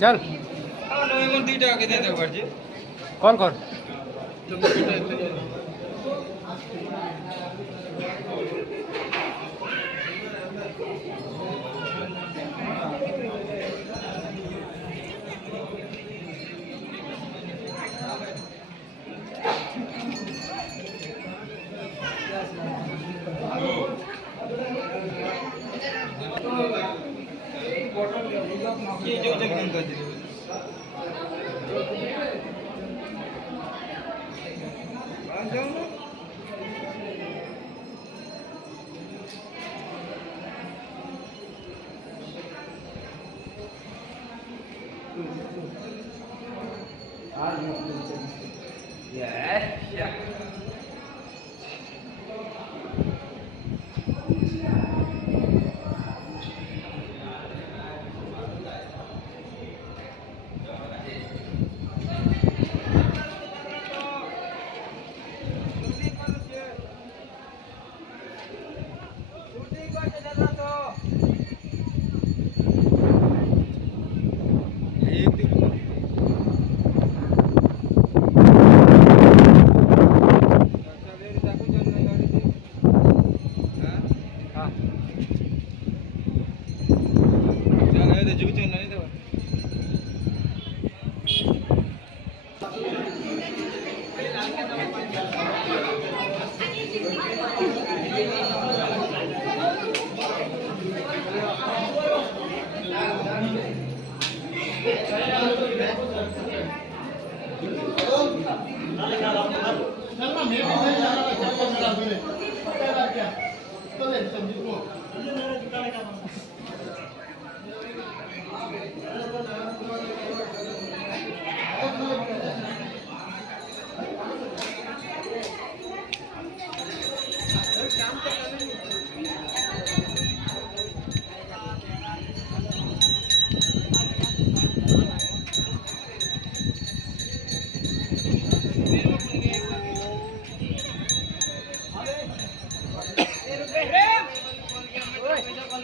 चल कौन कौन ये जो जगह कर दे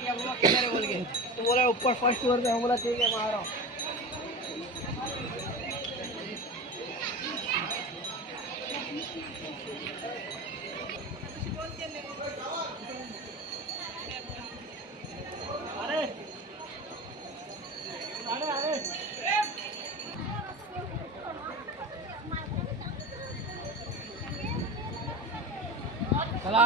तो बोला ऊपर फर्स्ट फ्लोर पे, हम बोला ठीक है मैं आ रहा हूँ। चला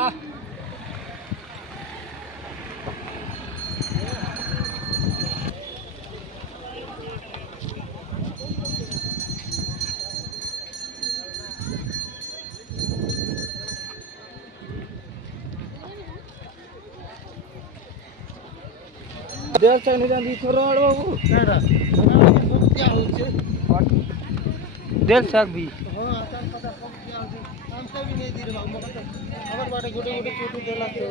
देर से नहीं जानी छोरो आड़ो वो केड़ा सब क्या हो छे देर साग भी हां आता पता सब क्या हो छे काम से भी नहीं दी रे बाबू मत खबर बाटे गोटे गोटे छोटू देला के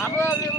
हम